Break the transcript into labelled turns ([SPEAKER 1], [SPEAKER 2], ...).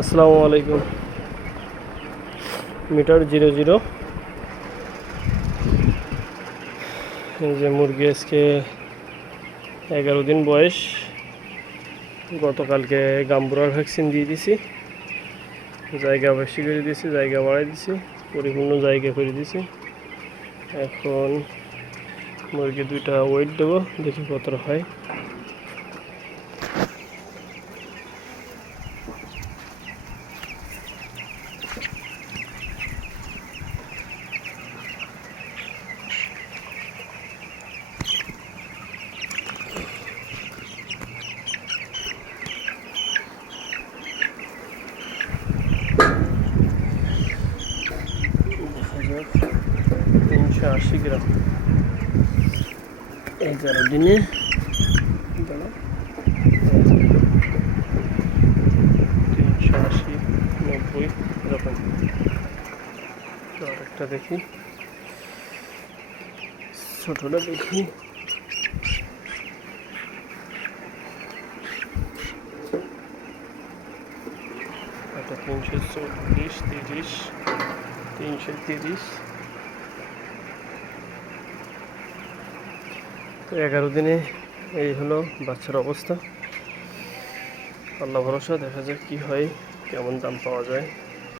[SPEAKER 1] আসসালামু আলাইকুম। Meter zero zero. যে মুরগি আজকে এগারো দিন বয়স। গতকালকে গাম্বুরার ভ্যাকসিন দিয়ে দিছি। জায়গা বেশি করে দিছি, জায়গা বাড়াই দিছি, পরিপূর্ণ জায়গা করে দিছি। এখন মুরগি দুইটা ওয়েট দেবো, দেখি কতটা হয়। যাক তিনশো আশি গ্রাম এগারো দিনে তিনশো আশি নব্বই এরকম তো আরেকটা দেখি ছোটটা দেখি এটা তিনশো চল্লিশ তিরিশ তিনশো তিরিশ তো এগারো দিনে এই হলো বাচ্চার অবস্থা। আল্লাহ ভরসা, দেখা যাক কী হয়, কেমন দাম পাওয়া যায়।